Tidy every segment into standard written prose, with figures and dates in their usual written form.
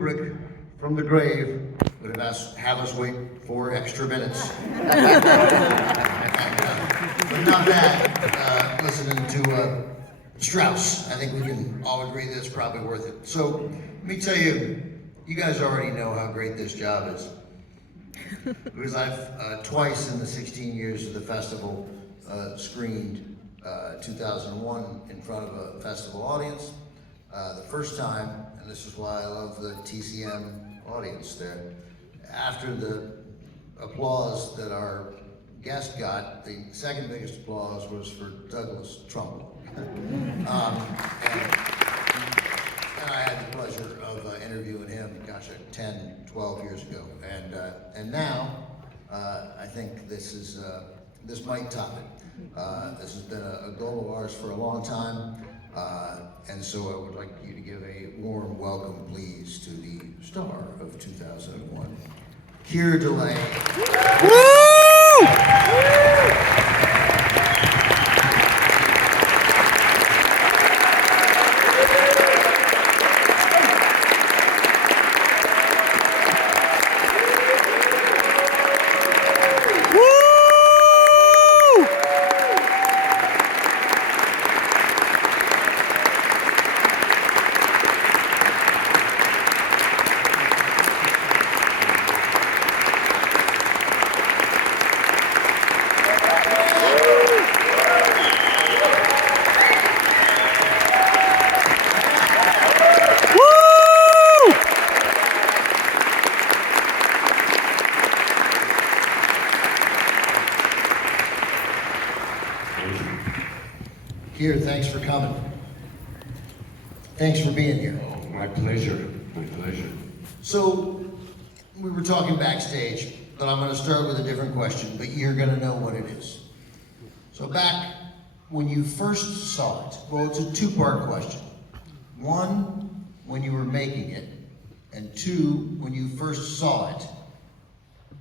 Rick from the grave would have us wait 4 extra minutes. But not bad, listening to Strauss. I think we can all agree that's probably worth it. So, let me tell you, you guys already know how great this job is. Because I've twice in the 16 years of the festival screened 2001 in front of a festival audience. The first time, and this is why I love the TCM audience there, after the applause that our guest got, the second biggest applause was for Douglas Trump. And I had the pleasure of interviewing him, gosh, 10, 12 years ago. And now, I think this might top it. This has been a goal of ours for a long time. And so I would like you to give a warm welcome, please, to the star of 2001, Keir Dullea. Keir, thanks for coming. Thanks for being here. Oh, my pleasure, my pleasure. So, we were talking backstage, but I'm going to start with a different question, but you're going to know what it is. So back when you first saw it, well, it's a two-part question. One, when you were making it, and two, when you first saw it,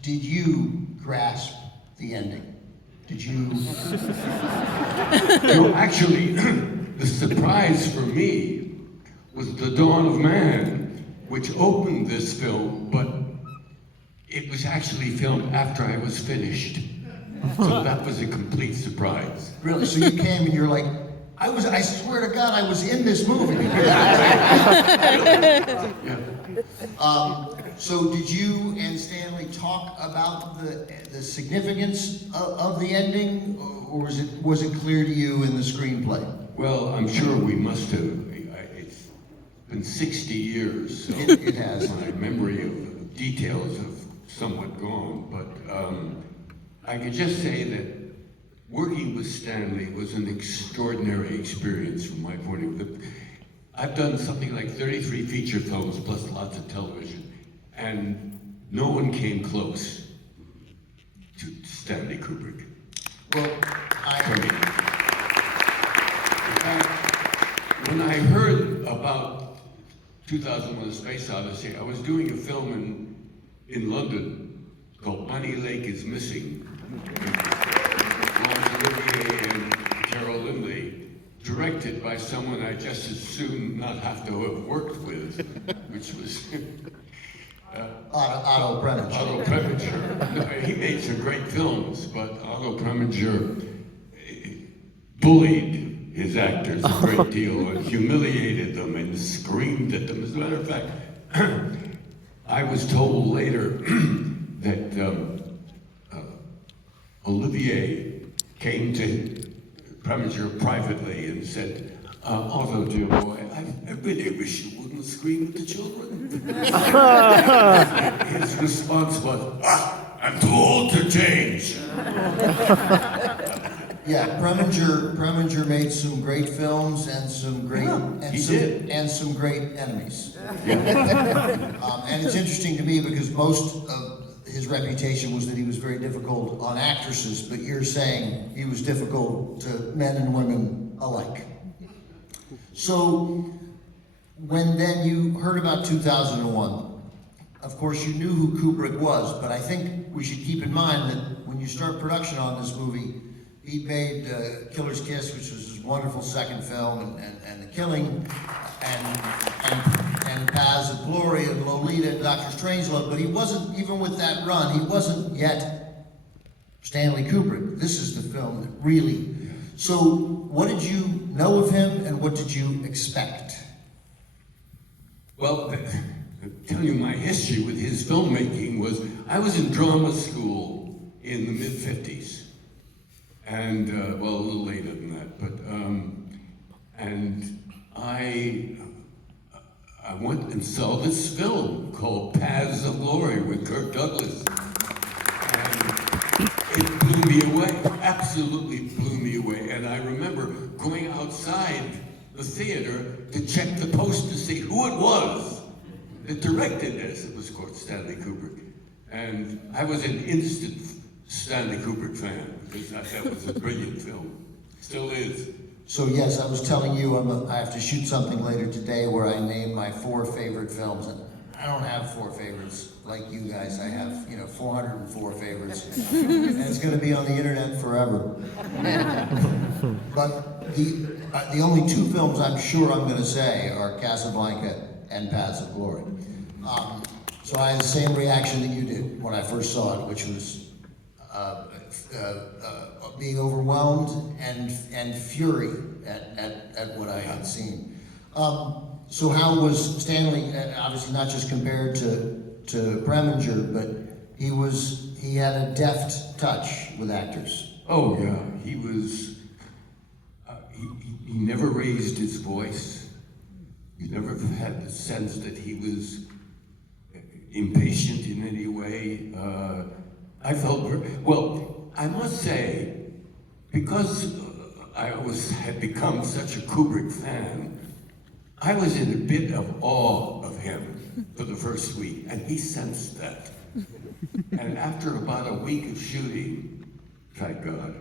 did you grasp the ending? Did you? No, actually, the surprise for me was The Dawn of Man, which opened this film, but it was actually filmed after I was finished. So that was a complete surprise. Really? So you came and you're like, I swear to God, I was in this movie. Yeah. So did you and Stanley talk about the significance of the ending, or was it clear to you in the screenplay? Well, I'm sure we must have. It's been 60 years, so It has. my memory of details have somewhat gone, but I could just say that working with Stanley was an extraordinary experience from my point of view. I've done something like 33 feature films plus lots of television, and no one came close to Stanley Kubrick. Well, For me. In fact, when I heard about 2001: A Space Odyssey, I was doing a film in London called Bonnie Lake is Missing. Olivier and Carol Lindley, directed by someone I just as soon not have to have worked with, which was Otto Preminger. Otto Preminger. No, he made some great films, but Otto Preminger bullied his actors a great deal and humiliated them and screamed at them. As a matter of fact, I was told later that Olivier came to Preminger privately and said, Otto, dear boy, I really wish you wouldn't scream at the children. His response was, I'm too old to change. Yeah, Preminger made some great films and some great and some great enemies. And it's interesting to me because most of his reputation was that he was very difficult on actresses, but you're saying he was difficult to men and women alike. So, when then you heard about 2001, of course you knew who Kubrick was, but I think we should keep in mind that when you start production on this movie, he made Killer's Kiss, which was his wonderful second film, and The Killing, and and Paths of Glory and Lolita and Dr. Strangelove, but he wasn't, even with that run, he wasn't yet Stanley Kubrick. This is the film that really... So, what did you know of him, and what did you expect? Well, tell you my history with his filmmaking was, I was in drama school in the mid-50s. And, well, a little later than that, but, and I went and saw this film called Paths of Glory with Kirk Douglas. And it blew me away, absolutely blew me away. And I remember going outside the theater to check the post to see who it was that directed this. It was called Stanley Kubrick. And I was an instant Stanley Kubrick fan, because I thought it was a brilliant film. Still is. So yes, I was telling you I have to shoot something later today where I name my 4 favorite films, and I don't have 4 favorites like you guys. I have, 404 favorites, and it's going to be on the internet forever. But the only 2 films I'm sure I'm going to say are Casablanca and Paths of Glory. So I had the same reaction that you did when I first saw it, which was being overwhelmed and fury at what I had seen. So how was Stanley, obviously not just compared to Preminger, but he had a deft touch with actors. Oh yeah, he was, he never raised his voice. You never had the sense that he was impatient in any way. I felt, well, I must say, because I had become such a Kubrick fan, I was in a bit of awe of him for the first week, and he sensed that. And after about a week of shooting, thank God,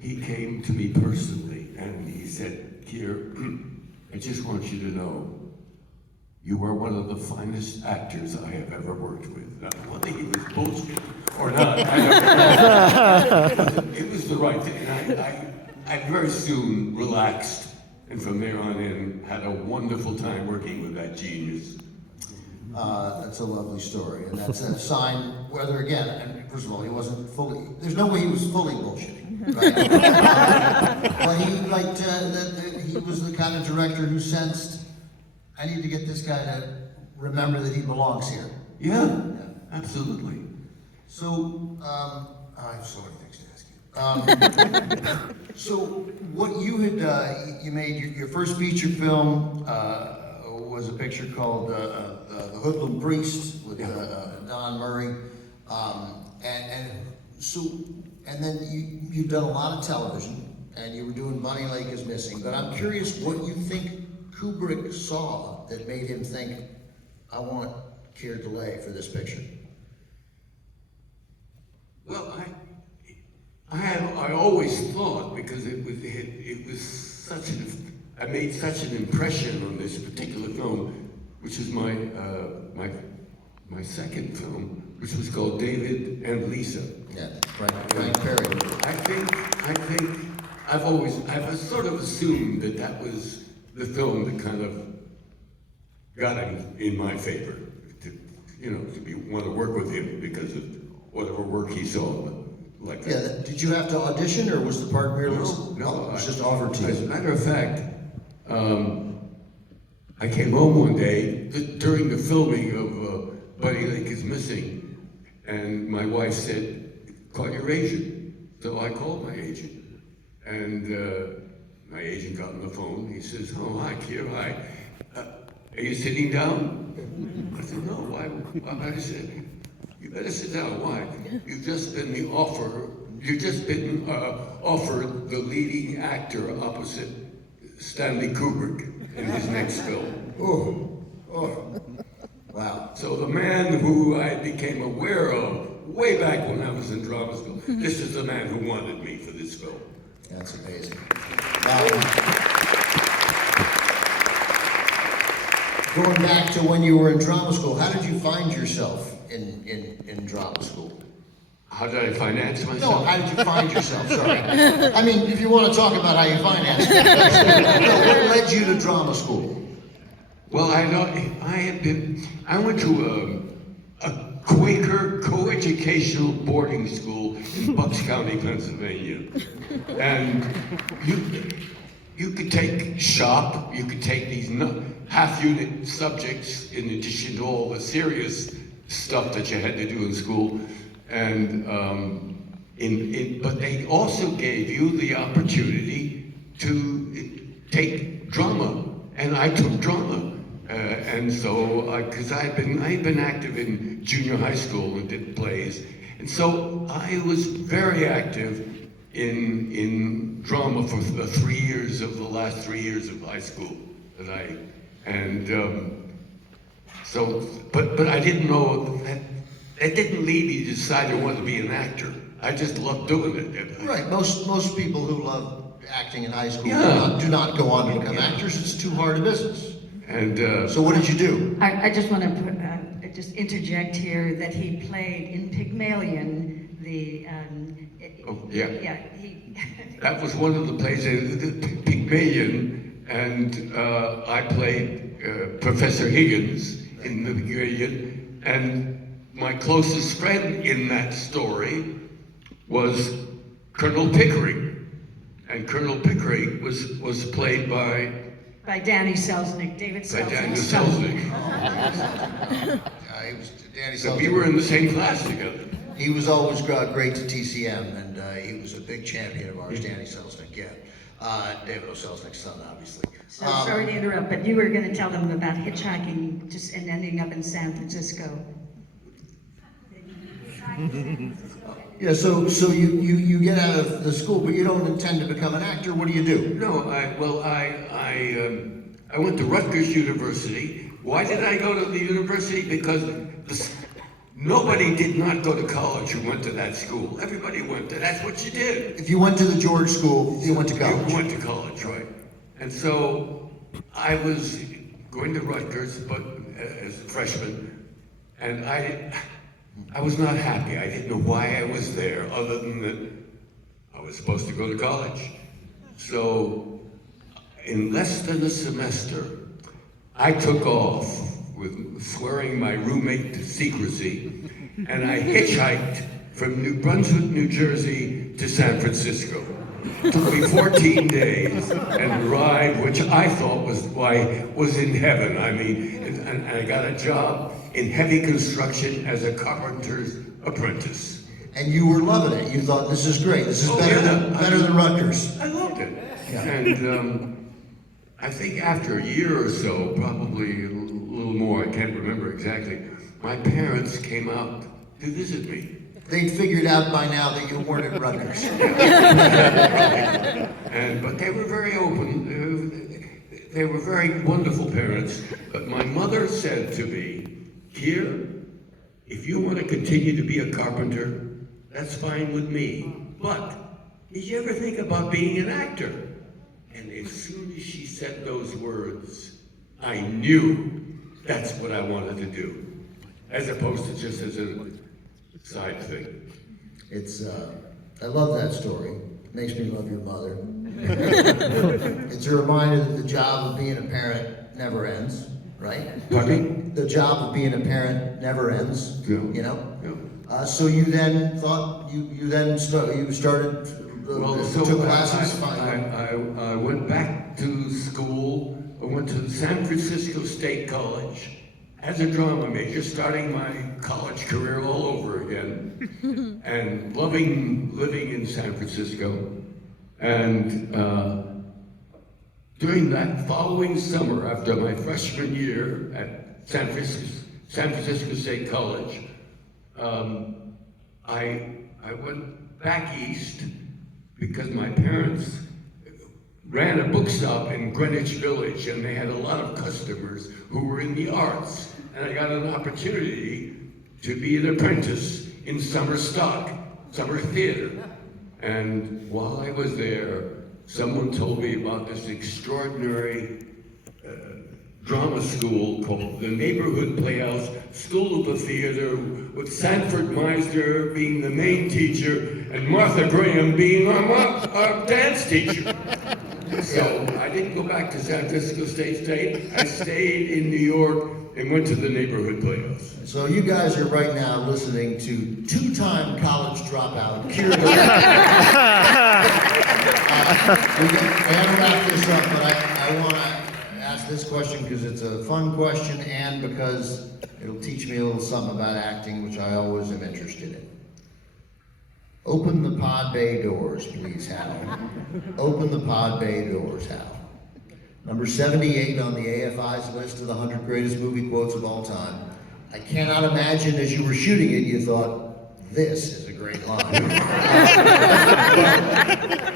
he came to me personally, and he said, Keir, I just want you to know, you are one of the finest actors I have ever worked with. Now, whether he was bullshit or not, I don't know. It was the right thing. I very soon relaxed, and from there on in, had a wonderful time working with that genius. That's a lovely story, and that's a sign, whether again, and first of all, he wasn't fully, there's no way he was fully bullshitting, right? But he liked, he was the kind of director who sensed, I need to get this guy to remember that he belongs here. Yeah, absolutely. So, I have so many things to ask you. So, what you had, you made your first feature film was a picture called The Hoodlum Priest with Don Murray, and then you've done a lot of television, and you were doing Bunny Lake is Missing. But I'm curious what you think Kubrick saw that made him think, I want Keir Dullea for this picture. Well, I always thought, because it was such I made such an impression on this particular film, which is my second film, which was called David and Lisa. Yeah, Frank Perry. I think I've sort of assumed that was the film that kind of got him in my favor, to want to work with him because of whatever work he saw. Like that. Yeah, did you have to audition, or was the part merely? No, it was just offered to you. As a matter of fact, I came home one day during the filming of Bunny Lake is Missing, and my wife said, call your agent. So I called my agent, and my agent got on the phone. He says, oh, hi, Keir, hi. Are you sitting down? I said, no, why? I said, you better sit down. Why? You've just been offered the leading actor opposite Stanley Kubrick in his next film. Oh, wow. So the man who I became aware of way back when I was in drama school, this is the man who wanted me for this film. That's amazing. Going back to when you were in drama school, how did you find yourself in drama school? How did I finance myself? No, how did you find yourself? Sorry. I mean, if you want to talk about how you financed yourself, what led you to drama school? Well, I went to a Quaker coeducational boarding school in Bucks County, Pennsylvania. And you could take shop, you could take these half-unit subjects in addition to all the serious stuff that you had to do in school. And but they also gave you the opportunity to take drama, and I took drama. And so, because I had been active in junior high school and did plays, and so I was very active in drama for the last 3 years of high school but I didn't know that didn't lead me to decide I wanted to be an actor. I just loved doing it. Right. Most people who love acting in high school Yeah. do not go on to become actors. It's too hard a business. And So what did you do? I just want to just interject here that he played in Pygmalion the. That was one of the plays, Pygmalion, and I played Professor Higgins in the Pygmalion, and my closest friend in that story was Colonel Pickering, and Colonel Pickering was played by Danny Selznick, David by Selznick. Daniel Selznick. He was Danny So we Selznick. were in the same class together. He was always great to TCM, and he was a big champion of ours, Danny Selznick, yeah. David O. Selznick's son, obviously. So sorry to interrupt, but you were going to tell them about hitchhiking and ending up in San Francisco. Yeah, so you get out of the school, but you don't intend to become an actor. What do you do? No, I went to Rutgers University. Why did I go to the university? Because nobody did not go to college who went to that school. Everybody went there. That's what you did. If you went to the George School, you went to college. You went to college, right? And so I was going to Rutgers, but as a freshman, and I was not happy. I didn't know why I was there, other than that I was supposed to go to college. So in less than a semester, I took off with swearing my roommate to secrecy, and I hitchhiked from New Brunswick, New Jersey to San Francisco. It took me 14 days and arrived, which I thought was in heaven. I mean, and I got a job in heavy construction as a carpenter's apprentice. And you were loving it. You thought, this is great. This is better than Rutgers. I loved it. Yeah. And I think after a year or so, probably a little more, I can't remember exactly, my parents came out to visit me. They'd figured out by now that you weren't at Rutgers. But they were very open. They were very wonderful parents. But my mother said to me, Keir, if you want to continue to be a carpenter, that's fine with me. But did you ever think about being an actor? And as soon as she said those words, I knew that's what I wanted to do, as opposed to just as a side thing. It's, I love that story. It makes me love your mother. It's a reminder that the job of being a parent never ends, right? Pardon me? The job of being a parent never ends, Yeah. you know? Yeah. So you then thought, you started, took classes? I went back to school. I went to San Francisco State College as a drama major, starting my college career all over again, and loving living in San Francisco. And during that following summer, after my freshman year at San Francisco State College, I went back east because my parents ran a bookstop in Greenwich Village, and they had a lot of customers who were in the arts. And I got an opportunity to be an apprentice in summer stock, summer theater. And while I was there, someone told me about this extraordinary drama school called the Neighborhood Playhouse School of the Theater, with Sanford Meisner being the main teacher and Martha Graham being our dance teacher. So I didn't go back to San Francisco State. I stayed in New York and went to the neighborhood playhouse. So you guys are right now listening to two-time college dropout Keir Dullea. We gotta wrap this up, but I want to ask this question because it's a fun question and because it'll teach me a little something about acting, which I always am interested in. Open the pod bay doors, please, Hal. Open the pod bay doors, Hal. Number 78 on the AFI's list of the 100 greatest movie quotes of all time. I cannot imagine as you were shooting it, you thought, this is a great line.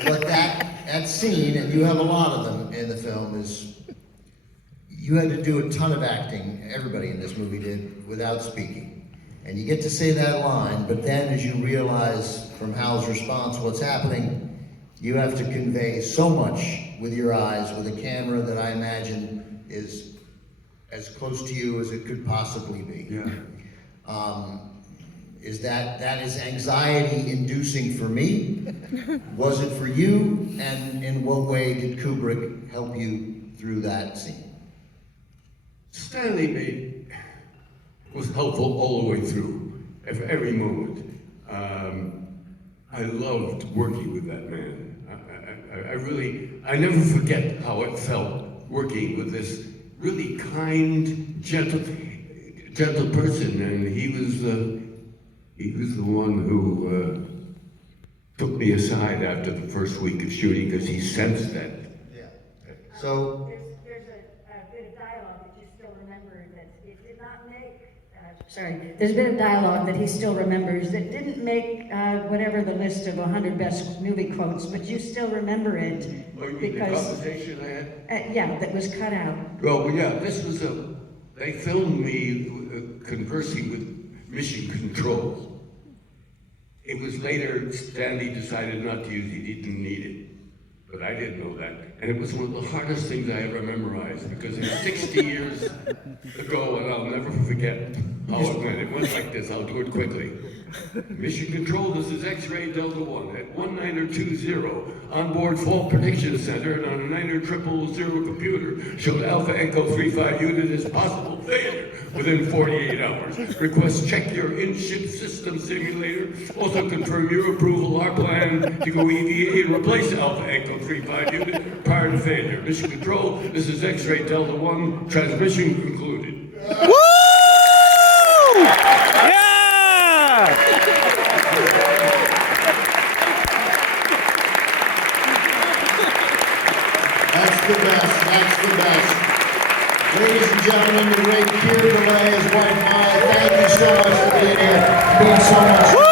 but that scene, and you have a lot of them in the film, is you had to do a ton of acting, everybody in this movie did, without speaking. And you get to say that line, but then as you realize from Hal's response what's happening, you have to convey so much with your eyes, with a camera that I imagine is as close to you as it could possibly be. Yeah. Is that is anxiety inducing for me? Was it for you? And in what way did Kubrick help you through that scene? Stanley was helpful all the way through, every moment. I loved working with that man. I never forget how it felt working with this really kind, gentle person, and he was the one who took me aside after the first week of shooting because he sensed that. Yeah. So. There's a bit of dialogue that you still remember that it did not make. There's a bit of dialogue that he still remembers that didn't make whatever the list of 100 best movie quotes, but you still remember it because the conversation I had. Yeah, that was cut out. Well, yeah, they filmed me conversing with Mission Control. It was later Stanley decided not to use it, he didn't need it. But I didn't know that. And it was one of the hardest things I ever memorized because it's 60 years ago and I'll never forget how it went. It went like this, I'll do it quickly. Mission Control, this is X-Ray Delta 1 at 1920. Onboard fault prediction center and on a 90000 computer showed Alpha Echo 35 unit as possible failure within 48 hours. Request check your in-ship system simulator. Also confirm your approval our plan to go EVA and replace Alpha Echo 35 unit prior to failure. Mission Control, this is X-Ray Delta 1, transmission concluded. Woo! Yeah! That's the best. That's the best. Ladies and gentlemen, the great Keir Dullea, his wife Maya, thank you so much for being here, being so much.